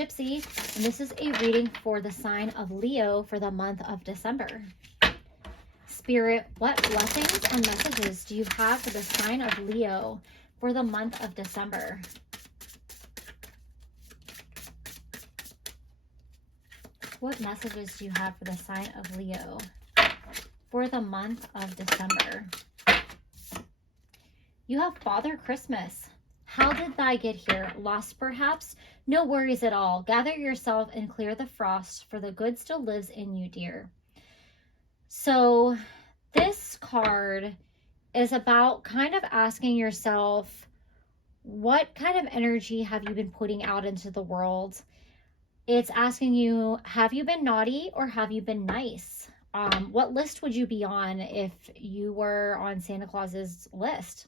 Gypsy, and this is a reading for the sign of Leo for the month of December. Spirit, what blessings and messages do you have for the sign of Leo for the month of December? What messages do you have for the sign of Leo for the month of December? You have Father Christmas. How did thy get here? Lost perhaps? No worries at all. Gather yourself and clear the frost, for the good still lives in you, dear. So this card is about kind of asking yourself, what kind of energy have you been putting out into the world? It's asking you, have you been naughty or have you been nice? What list would you be on if you were on Santa Claus's list?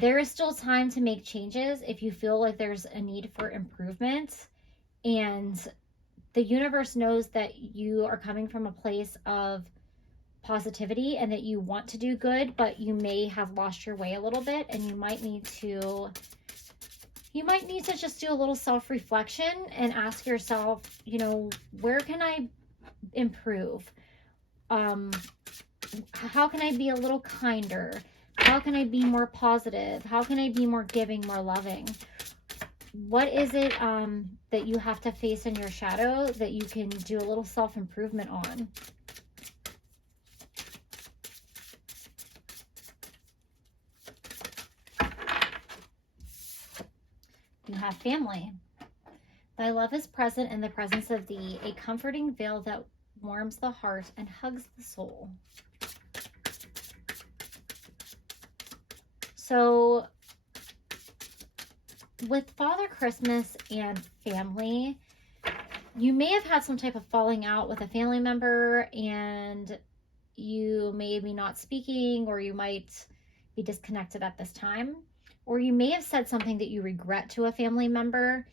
There is still time to make changes if you feel like there's a need for improvement, and the universe knows that you are coming from a place of positivity and that you want to do good, but you may have lost your way a little bit, and you might need to just do a little self-reflection and ask yourself, you know, where can I improve? How can I be a little kinder? How can I be more positive? How can I be more giving, more loving? What is it that you have to face in your shadow that you can do a little self-improvement on? You have family. Thy love is present in the presence of thee, a comforting veil that warms the heart and hugs the soul. So with Father Christmas and family, you may have had some type of falling out with a family member, and you may be not speaking, or you might be disconnected at this time. Or you may have said something that you regret to a family member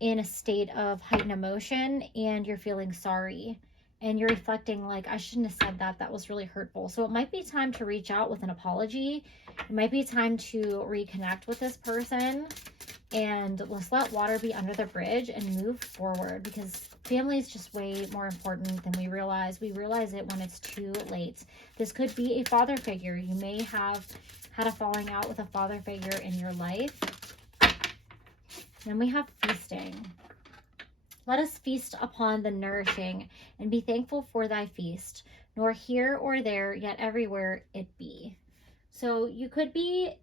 in a state of heightened emotion, and you're feeling sorry. And you're reflecting like, I shouldn't have said that. That was really hurtful. So it might be time to reach out with an apology. It might be time to reconnect with this person. And let's let water be under the bridge and move forward, because family is just way more important than we realize. We realize it when it's too late. This could be a father figure. You may have had a falling out with a father figure in your life. Then we have feasting. Let us feast upon the nourishing and be thankful for thy feast, nor here or there, yet everywhere it be. So you could be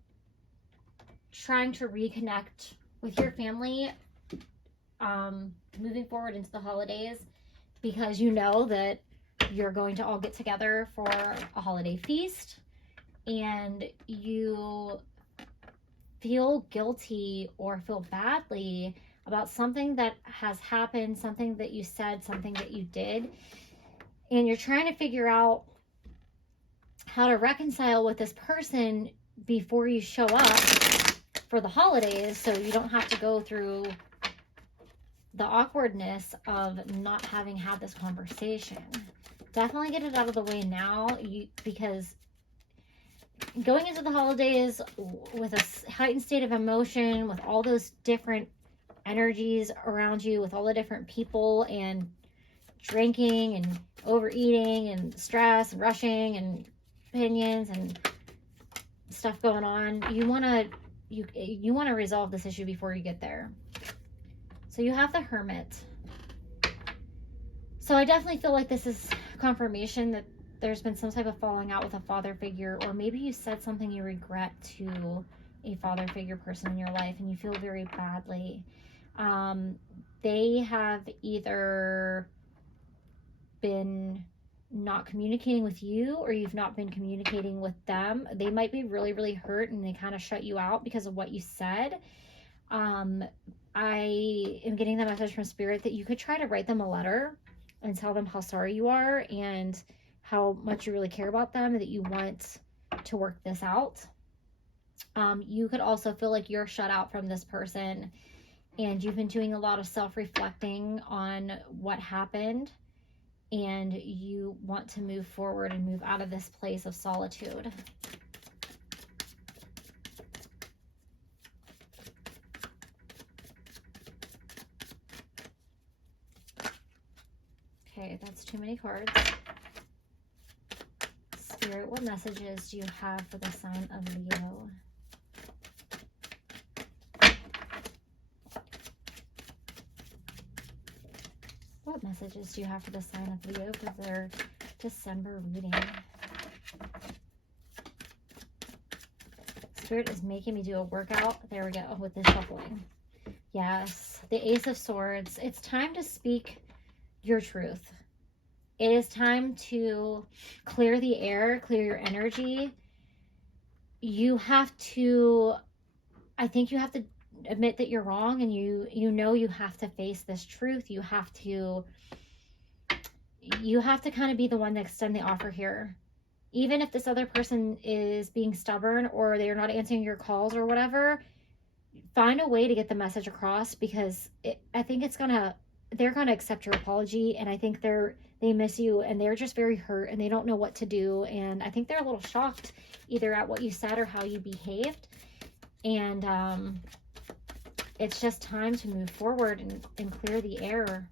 trying to reconnect with your family moving forward into the holidays, because you know that you're going to all get together for a holiday feast, and you feel guilty or feel badly about something that has happened, something that you said, something that you did, and you're trying to figure out how to reconcile with this person before you show up for the holidays, so you don't have to go through the awkwardness of not having had this conversation. Definitely get it out of the way now, because going into the holidays with a heightened state of emotion, with all those different energies around you, with all the different people and drinking and overeating and stress and rushing and opinions and stuff going on, you want to resolve this issue before you get there. So you have the Hermit. So I definitely feel like this is confirmation that there's been some type of falling out with a father figure, or maybe you said something you regret to a father figure person in your life and you feel very badly. They have either been not communicating with you, or you've not been communicating with them. They might be really, really hurt, and they kind of shut you out because of what you said. I am getting the message from Spirit that you could try to write them a letter and tell them how sorry you are and how much you really care about them, and that you want to work this out. You could also feel like you're shut out from this person, and you've been doing a lot of self-reflecting on what happened, and you want to move forward and move out of this place of solitude. Okay, that's too many cards. Spirit, what messages do you have for the sign of Leo? What messages do you have for the sign of Leo for their December reading? Spirit is making me do a workout. There we go, with this shuffling. Yes, the Ace of Swords. It's time to speak your truth. It is time to clear the air, clear your energy. You have to, I think you have to admit that you're wrong, and you know you have to face this truth. You have to kind of be the one that extend the offer here. Even if this other person is being stubborn or they're not answering your calls or whatever, find a way to get the message across, because I think they're gonna accept your apology, and I think they miss you, and they're just very hurt, and they don't know what to do, and I think they're a little shocked either at what you said or how you behaved, and it's just time to move forward and clear the air.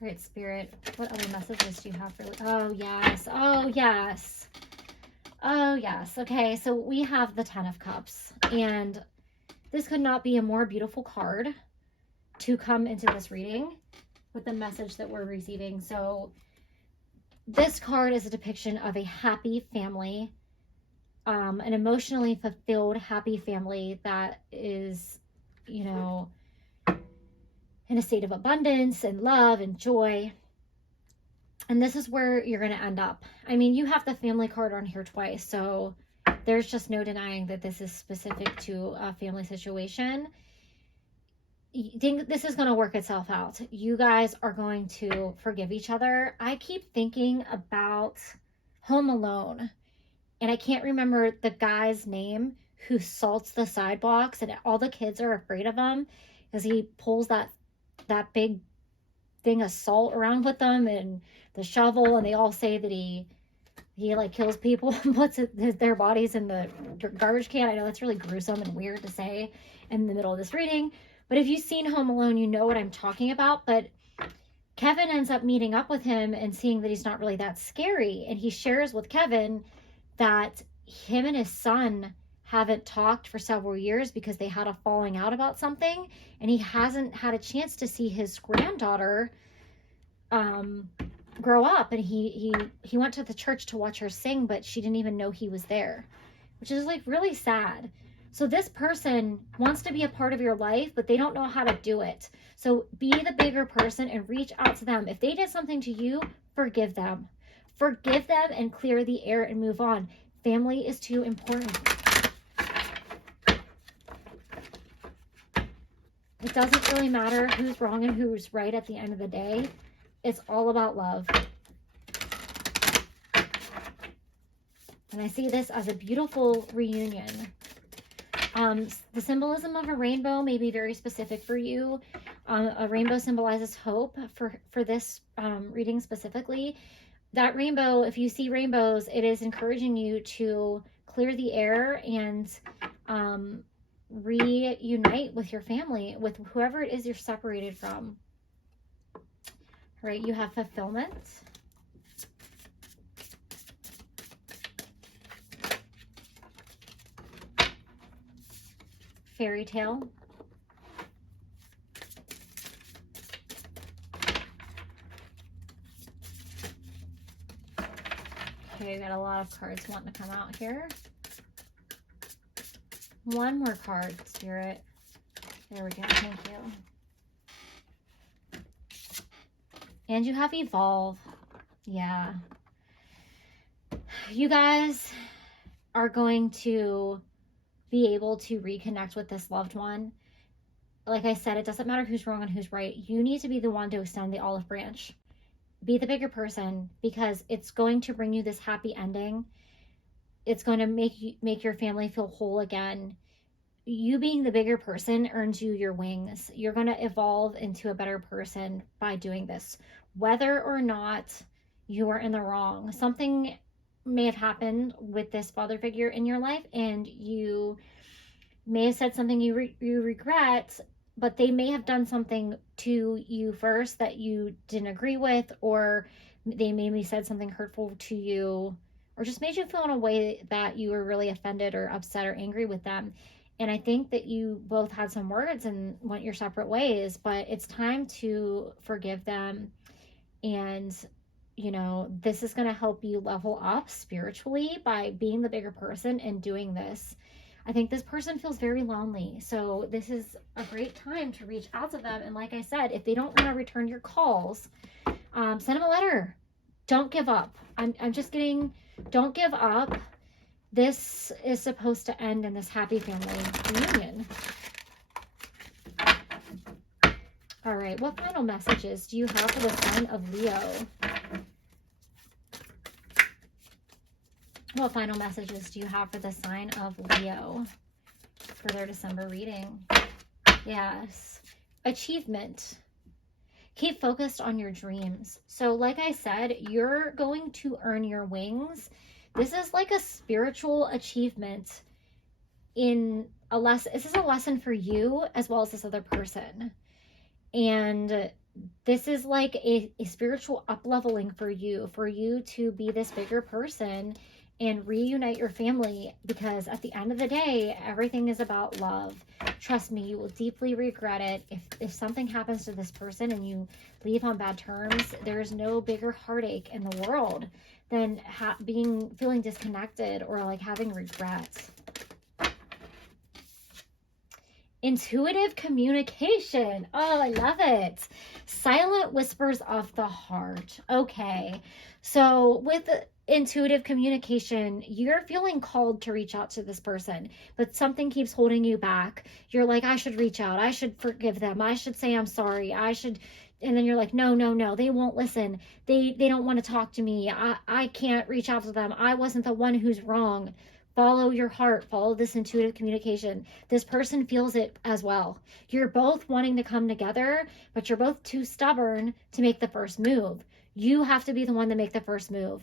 All right, Spirit, what other messages do you have for... Oh, yes. Oh, yes. Oh, yes. Okay, so we have the Ten of Cups, and this could not be a more beautiful card to come into this reading with the message that we're receiving. So this card is a depiction of a happy family, an emotionally fulfilled, happy family that is, you know, in a state of abundance and love and joy. And this is where you're going to end up. I mean, you have the family card on here twice, so there's just no denying that this is specific to a family situation. You think this is going to work itself out. You guys are going to forgive each other. I keep thinking about Home Alone, and I can't remember the guy's name who salts the sidewalks, and all the kids are afraid of him because he pulls that big thing of salt around with them and the shovel, and they all say that he like kills people and puts their bodies in the garbage can. I know that's really gruesome and weird to say in the middle of this reading, but if you've seen Home Alone, you know what I'm talking about. But Kevin ends up meeting up with him and seeing that he's not really that scary, and he shares with Kevin that him and his son haven't talked for several years because they had a falling out about something, and he hasn't had a chance to see his granddaughter grow up. And he went to the church to watch her sing, but she didn't even know he was there, which is like really sad. So this person wants to be a part of your life, but they don't know how to do it. So be the bigger person and reach out to them. If they did something to you, forgive them. Forgive them and clear the air and move on. Family is too important. It doesn't really matter who's wrong and who's right at the end of the day. It's all about love. And I see this as a beautiful reunion. The symbolism of a rainbow may be very specific for you. A rainbow symbolizes hope for this reading specifically. That rainbow, if you see rainbows, it is encouraging you to clear the air and reunite with your family, with whoever it is you're separated from. All right, you have fulfillment. Fairy tale. Okay, we got a lot of cards wanting to come out here. One more card, Spirit. There we go. Thank you. And you have evolve. Yeah. You guys are going to be able to reconnect with this loved one. Like I said, it doesn't matter who's wrong and who's right. You need to be the one to extend the olive branch. Be the bigger person, because it's going to bring you this happy ending. It's going to make your family feel whole again. You being the bigger person earns you your wings. You're going to evolve into a better person by doing this. Whether or not you are in the wrong, something may have happened with this father figure in your life, and you may have said something you regret, but they may have done something to you first that you didn't agree with, or they maybe said something hurtful to you, or just made you feel in a way that you were really offended or upset or angry with them. And I think that you both had some words and went your separate ways, but it's time to forgive them. And this is going to help you level up spiritually by being the bigger person and doing this. I think this person feels very lonely. So this is a great time to reach out to them. And like I said, if they don't want to return your calls, send them a letter. Don't give up. I'm just kidding. Don't give up. This is supposed to end in this happy family reunion. All right, what final messages do you have for the sign of Leo? What final messages do you have for the sign of Leo for their December reading? Yes. Achievement. Keep focused on your dreams. So like I said, you're going to earn your wings. This is like a spiritual achievement in a lesson. This is a lesson for you as well as this other person. And this is like a spiritual up-leveling for you to be this bigger person and reunite your family, because at the end of the day, everything is about love. Trust me, you will deeply regret it. If something happens to this person and you leave on bad terms, there is no bigger heartache in the world than feeling disconnected or like having regrets. Intuitive communication. Oh, I love it. Silent whispers of the heart. Okay. So with intuitive communication, you're feeling called to reach out to this person, but something keeps holding you back. You're like, I should reach out. I should forgive them. I should say I'm sorry. And then you're like, no, they won't listen. They don't want to talk to me. I can't reach out to them. I wasn't the one who's wrong. Follow your heart. Follow this intuitive communication. This person feels it as well. You're both wanting to come together, but you're both too stubborn to make the first move. You have to be the one to make the first move.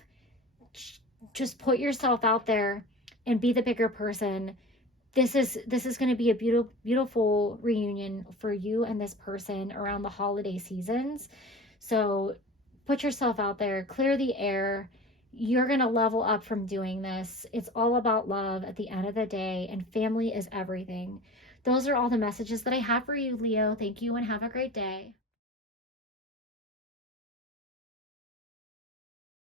Just put yourself out there and be the bigger person. This is going to be a beautiful reunion for you and this person around the holiday seasons. So put yourself out there, clear the air. You're going to level up from doing this. It's all about love at the end of the day, and family is everything. Those are all the messages that I have for you, Leo. Thank you and have a great day.